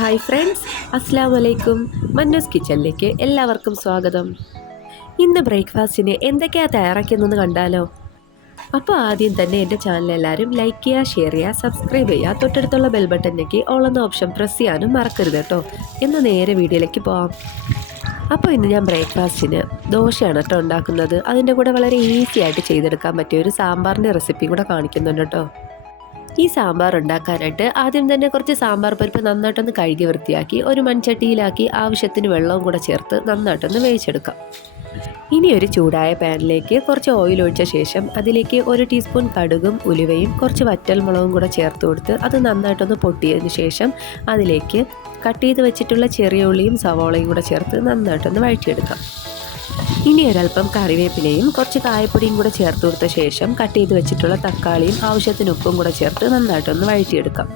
Hi friends അസ്സാം വലൈക്കും മന്നൂസ് കിച്ചണിലേക്ക് എല്ലാവർക്കും സ്വാഗതം. ഇന്ന് ബ്രേക്ക്ഫാസ്റ്റിന് എന്തൊക്കെയാണ് തയ്യാറാക്കിയെന്നൊന്ന് കണ്ടാലോ? അപ്പോൾ ആദ്യം തന്നെ എന്റെ ചാനൽ എല്ലാവരും ലൈക്ക് ചെയ്യുക ഷെയർ ചെയ്യുക സബ്സ്ക്രൈബ് ചെയ്യുക തൊട്ടടുത്തുള്ള ബെൽ ബട്ടണിലേക്ക് ഓൾ എന്ന ഓപ്ഷൻ പ്രസ് ചെയ്യാനും മറക്കരുത് കേട്ടോ. എന്ന് നേരെ വീഡിയോയിലേക്ക് പോവാം. അപ്പോൾ ഇന്ന് ഞാൻ ബ്രേക്ക്ഫാസ്റ്റിന് ദോശയാണ് കേട്ടോ ഉണ്ടാക്കുന്നത്. അതിന്റെ കൂടെ വളരെ ഈസി ആയിട്ട് ചെയ്തെടുക്കാൻ പറ്റിയ ഒരു സാമ്പാറിന്റെ റെസിപ്പി കൂടെ കാണിക്കുന്നുണ്ട് കേട്ടോ. ഈ സാമ്പാർ ഉണ്ടാക്കാനായിട്ട് ആദ്യം തന്നെ കുറച്ച് സാമ്പാർ പരിപ്പ് നന്നായിട്ടൊന്ന് കഴുകി വൃത്തിയാക്കി ഒരു മൺചട്ടിയിലാക്കി ആവശ്യത്തിന് വെള്ളവും കൂടെ ചേർത്ത് നന്നായിട്ടൊന്ന് വേവിച്ചെടുക്കാം. ഇനി ഒരു ചൂടായ പാനിലേക്ക് കുറച്ച് ഓയിൽ ഒഴിച്ച ശേഷം അതിലേക്ക് ഒരു ടീസ്പൂൺ കടുകും ഉലുവയും കുറച്ച് വറ്റൽ മുളകും കൂടെ ചേർത്ത് കൊടുത്ത് അത് നന്നായിട്ടൊന്ന് പൊട്ടിയതിന് ശേഷം അതിലേക്ക് കട്ട് ചെയ്ത് വെച്ചിട്ടുള്ള ചെറിയ ഉള്ളിയും സവോളയും കൂടെ ചേർത്ത് നന്നായിട്ടൊന്ന് വഴറ്റിയെടുക്കാം. ഇനി ഒരല്പം കറിവേപ്പിലയും കുറച്ച് കായപ്പൊടിയും കൂടെ ചേർത്ത് കൊടുത്ത ശേഷം കട്ട് ചെയ്ത് വെച്ചിട്ടുള്ള തക്കാളിയും ആവശ്യത്തിന് ഉപ്പും കൂടെ ചേർത്ത് നന്നായിട്ടൊന്ന് വഴറ്റിയെടുക്കാം.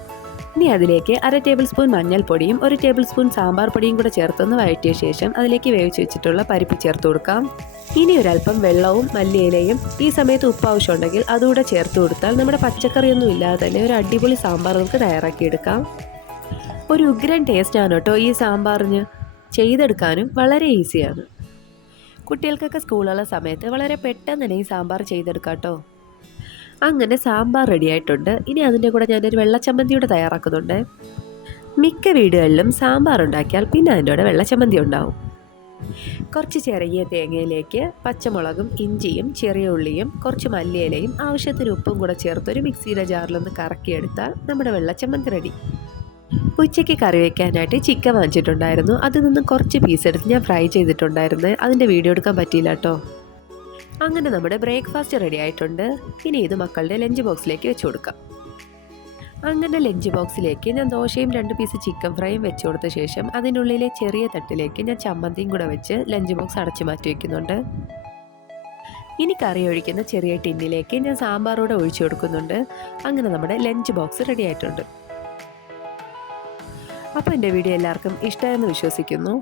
ഇനി അതിലേക്ക് അര ടേബിൾ സ്പൂൺ മഞ്ഞൾപ്പൊടിയും ഒരു ടേബിൾ സ്പൂൺ സാമ്പാർ പൊടിയും കൂടെ ചേർത്തൊന്ന് വഴറ്റിയ ശേഷം അതിലേക്ക് വേവിച്ച് വെച്ചിട്ടുള്ള പരിപ്പ് ചേർത്ത് കൊടുക്കാം. ഇനി ഒരല്പം വെള്ളവും മല്ലിയിലയും ഈ സമയത്ത് ഉപ്പ് ആവശ്യമുണ്ടെങ്കിൽ അതുകൂടെ ചേർത്ത് കൊടുത്താൽ നമ്മുടെ പച്ചക്കറിയൊന്നും ഇല്ലാതെ തന്നെ ഒരു അടിപൊളി സാമ്പാർ നമുക്ക് തയ്യാറാക്കിയെടുക്കാം. ഒരു ഉഗ്രൻ ടേസ്റ്റാണ് കേട്ടോ ഈ സാമ്പാറിന്. ചെയ്തെടുക്കാനും വളരെ ഈസിയാണ് കുട്ടികൾക്കൊക്കെ സ്കൂളുള്ള സമയത്ത് വളരെ പെട്ടെന്ന് തന്നെ ഈ സാമ്പാർ ചെയ്തെടുക്കാം അങ്ങനെ സാമ്പാർ റെഡിയായിട്ടുണ്ട് ഇനി അതിന്റെ കൂടെ ഞാനൊരു വെള്ളച്ചമ്മന്തിയുടെ തയ്യാറാക്കുന്നുണ്ട്. മിക്ക വീടുകളിലും സാമ്പാർ ഉണ്ടാക്കിയാൽ പിന്നെ അതിന്റെ കൂടെ വെള്ളച്ചമ്മന്തി ഉണ്ടാവും. കുറച്ച് ചെറിയ തേങ്ങയിലേക്ക് പച്ചമുളകും ഇഞ്ചിയും ചെറിയ ഉള്ളിയും കുറച്ച് മല്ലിയിലയും ആവശ്യത്തിന് ഉപ്പും കൂടെ ചേർത്തൊരു മിക്സിയുടെ ജാറിലൊന്ന് കറക്കിയെടുത്താൽ നമ്മുടെ വെള്ളച്ചമ്മന്തി റെഡി ഉച്ചയ്ക്ക് കറി വയ്ക്കാനായിട്ട് ചിക്കൻ വാങ്ങിച്ചിട്ടുണ്ടായിരുന്നു. അതിൽ നിന്ന് കുറച്ച് പീസ് എടുത്ത് ഞാൻ ഫ്രൈ ചെയ്തിട്ടുണ്ടായിരുന്നു. അതിന്റെ വീഡിയോ എടുക്കാൻ പറ്റിയില്ല കേട്ടോ. അങ്ങനെ നമ്മുടെ ബ്രേക്ക്ഫാസ്റ്റ് റെഡി ആയിട്ടുണ്ട്. ഇനി ഇത് മക്കളുടെ ലഞ്ച് ബോക്സിലേക്ക് വെച്ച് കൊടുക്കാം. അങ്ങനെ ലഞ്ച് ബോക്സിലേക്ക് ഞാൻ ദോശയും രണ്ട് പീസ് ചിക്കൻ ഫ്രൈയും വെച്ച് കൊടുത്ത ശേഷം അതിനുള്ളിലെ ചെറിയ തട്ടിലേക്ക് ഞാൻ ചമ്മന്തിയും കൂടെ വെച്ച് ലഞ്ച് ബോക്സ് അടച്ചു മാറ്റി വയ്ക്കുന്നുണ്ട് ഇനി കറി ഒഴിക്കുന്ന ചെറിയ ടിന്നിലേക്ക് ഞാൻ സാമ്പാറോടെ ഒഴിച്ചു കൊടുക്കുന്നുണ്ട്. അങ്ങനെ നമ്മുടെ ലഞ്ച് ബോക്സ് റെഡി ആയിട്ടുണ്ട്. അപ്പോൾ എന്റെ വീഡിയോ എല്ലാവർക്കും ഇഷ്ടമായെന്ന് വിശ്വസിക്കുന്നു.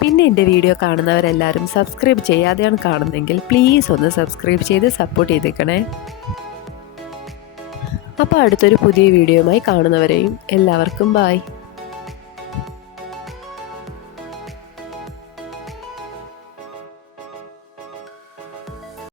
പിന്നെ എന്റെ വീഡിയോ കാണുന്നവരെല്ലാവരും സബ്സ്ക്രൈബ് ചെയ്യാതെയാണ് കാണുന്നതെങ്കിൽ പ്ലീസ് ഒന്ന് സബ്സ്ക്രൈബ് ചെയ്ത് സപ്പോർട്ട് ചെയ്തേക്കണേ. അപ്പോൾ അടുത്തൊരു പുതിയ വീഡിയോയുമായി കാണുന്നവരെയും എല്ലാവർക്കും ബായ്